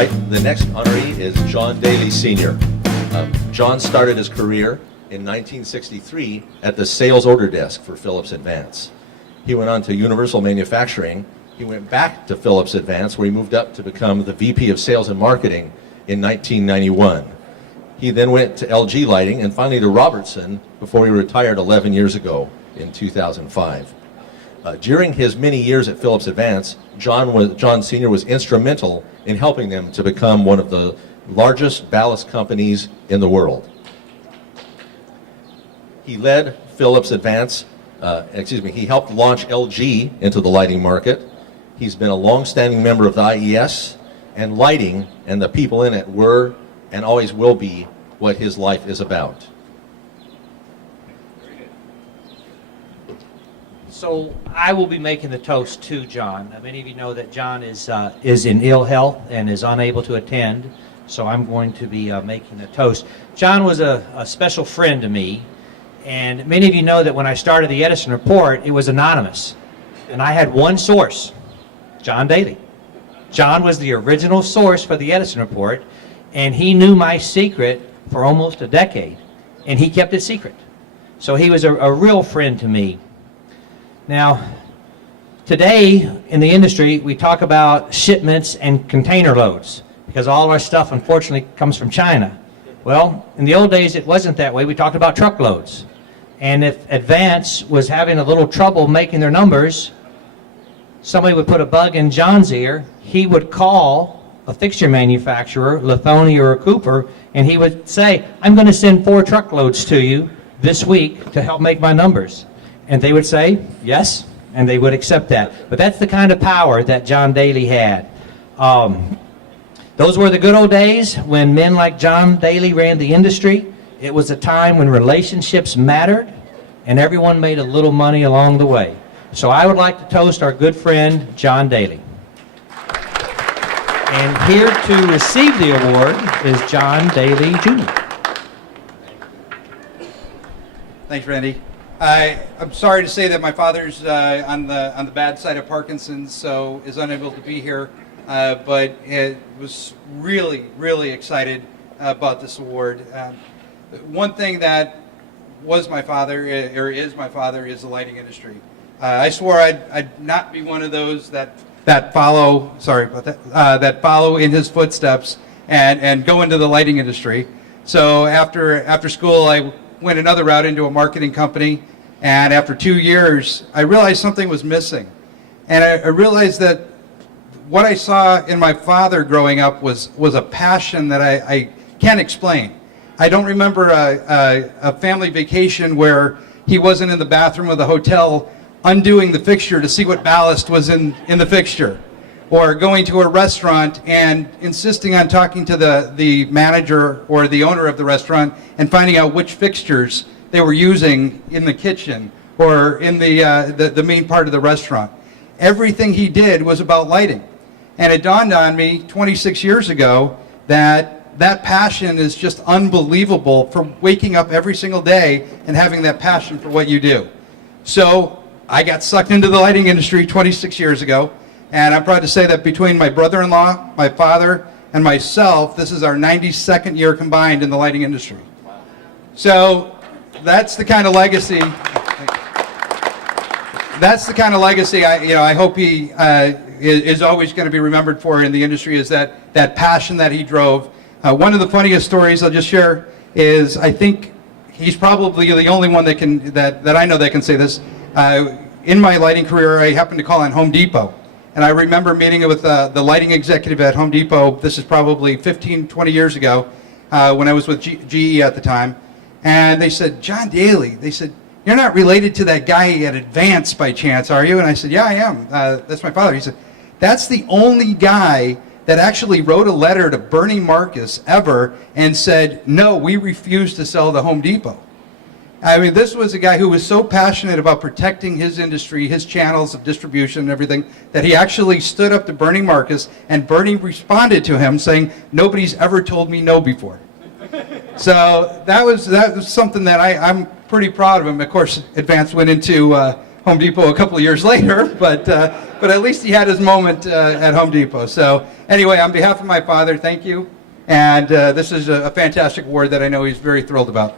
right, the next honoree is John Daly Sr. John started his career in 1963 at the sales order desk for Philips Advance. He went on to Universal Manufacturing. He went back to Philips Advance, where he moved up to become the VP of Sales and Marketing in 1991. He then went to LG Lighting and finally to Robertson before he retired 11 years ago in 2005. During his many years at Philips Advance, John Sr. was instrumental in helping them to become one of the largest ballast companies in the world. He led Philips Advance, he helped launch LG into the lighting market. He's been a long-standing member of the IES, and lighting and the people in it were and always will be what his life is about. So I will be making the toast to John. Many of you know that John is in ill health and is unable to attend, so I'm going to be making the toast. John was a special friend to me, and many of you know that when I started the Edison Report, it was anonymous, and I had one source, John Daly. John was the original source for the Edison Report, and he knew my secret for almost a decade, and he kept it secret. So he was a real friend to me. Now, today in the industry, we talk about shipments and container loads because all of our stuff, unfortunately, comes from China. Well, in the old days, it wasn't that way. We talked about truckloads. And if Advance was having a little trouble making their numbers, somebody would put a bug in John's ear. He would call a fixture manufacturer, Lithonia or Cooper, and he would say, I'm going to send 4 truckloads to you this week to help make my numbers. And they would say, yes, and they would accept that. But that's the kind of power that John Daly had. Those were the good old days when men like John Daly ran the industry. It was a time when relationships mattered, and everyone made a little money along the way. So I would like to toast our good friend, John Daly. And here to receive the award is John Daly, Jr. Thanks, Randy. I'm sorry to say that my father's on the bad side of Parkinson's, so is unable to be here. But it was really excited about this award. One thing that was my father, or is my father, is the lighting industry. I swore I'd not be one of those that follow. Sorry about that. That follow in his footsteps and go into the lighting industry. So after school, I went another route into a marketing company, and after 2 years, I realized something was missing. And I realized that what I saw in my father growing up was a passion that I can't explain. I don't remember a family vacation where he wasn't in the bathroom of the hotel undoing the fixture to see what ballast was in the fixture, or going to a restaurant and insisting on talking to the manager or the owner of the restaurant and finding out which fixtures they were using in the kitchen or in the main part of the restaurant. Everything he did was about lighting. And it dawned on me 26 years ago that passion is just unbelievable for waking up every single day and having that passion for what you do. So I got sucked into the lighting industry 26 years ago, and I'm proud to say that between my brother-in-law, my father, and myself, this is our 92nd year combined in the lighting industry. So that's the kind of legacy. That's the kind of legacy I hope he is always going to be remembered for in the industry, is that passion that he drove. One of the funniest stories I'll just share is, I think he's probably the only one that I know that can say this. In my lighting career, I happened to call on Home Depot. And I remember meeting with the lighting executive at Home Depot. This is probably 15, 20 years ago when I was with GE at the time. And they said, John Daly, they said, you're not related to that guy at Advance by chance, are you? And I said, yeah, I am. That's my father. He said, that's the only guy that actually wrote a letter to Bernie Marcus ever and said, no, we refuse to sell to Home Depot. I mean, this was a guy who was so passionate about protecting his industry, his channels of distribution and everything, that he actually stood up to Bernie Marcus, and Bernie responded to him saying, nobody's ever told me no before. So that was something that I'm pretty proud of him. Of course, Advance went into Home Depot a couple of years later, but but at least he had his moment at Home Depot. So anyway, on behalf of my father, thank you. And this is a fantastic award that I know he's very thrilled about.